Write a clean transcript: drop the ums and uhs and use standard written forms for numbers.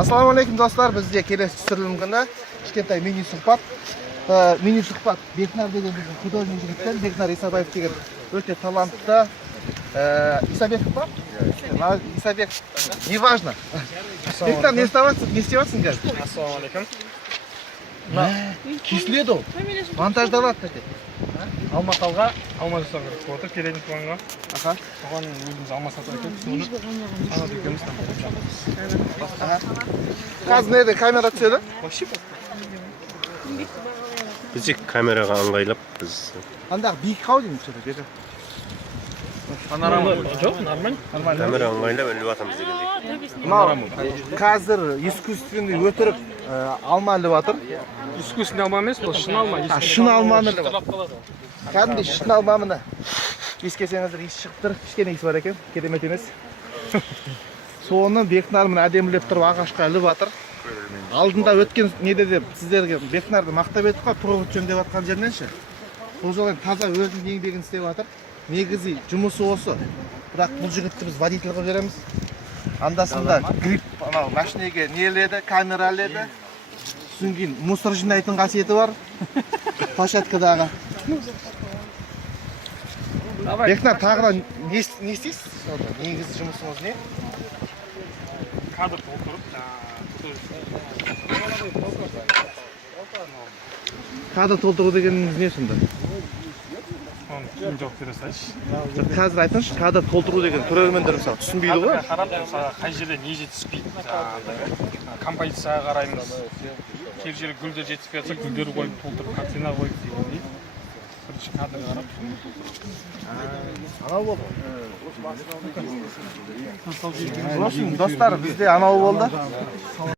Ассалаумағалейкум достар, бізде келесі түсірілімгіні кішкентай мини-сұхбат. Мини-сұхбат Бекнар деген біздің художник жігіттен, Бекнар Исабаев деген өте талантты. Исабеков па? Исабеков, неважно. Бекнар, не істеватсың қазір? Ассалаумағалейкум. Кесіледі ол, монтаждалады деді. Алма талға алма жасау керек болып отыр, келетін туғанға. Аха. Оған өзіміз алма сатып әкеліп, соны ана дүкенімізден Қазір неде камера түседі? Біз камераға ыңғайлап біз. Андағы биік қау дейміз сөйлеп. Панорама жоқ, нормально. Камера ыңғайлап іліп атамыз дегендей. Мынау қазір искусственный өтірік алма іліп атыр. Искусственный алма емес, бұл шын алма. Шын алманы іліп атыр. Кәдімгідей шын алма міне. Ескесеңіздер иіс шығып тұр, кішкене иіс бар екен, керемет емес. Соны Бекнар міне әдемілеп тұрып ағашқа іліп атыр. Алдында өткен неде деп сіздерге Бекнарды мақтап едік қой, провод жөндеп атқан жерінен ше. Бұл жолы таза өзінің еңбегін істеп жатыр. Негізі жұмысы осы. Бірақ бұл жігітті біз водитель қылып береміз. Андасында грипп анау машинеге неледі, камера іледі. Содан кейін мусор жинайтын қасиеті бар. Площадкадағы. Бекнар, тағыда не істейсіз? Негізі жұмысыңыз не? Кадр толтырып, Кадр толтыру дегеніңіз не сонда? Оны жоқ бере салайыншы. Қазір айтыңызшы, кадр толтыру деген көрермендер мысалы түсінбейді ғой. Қарап, қай жерде не жетіспейді, композицияға қараймыз. Кей жерде гүлдер жетіспей жатса, гүлдер қойып, толтырып, картина қойып дегендей. Бірінші кадр қарап. Анау болды. Достар, бізде анау болды.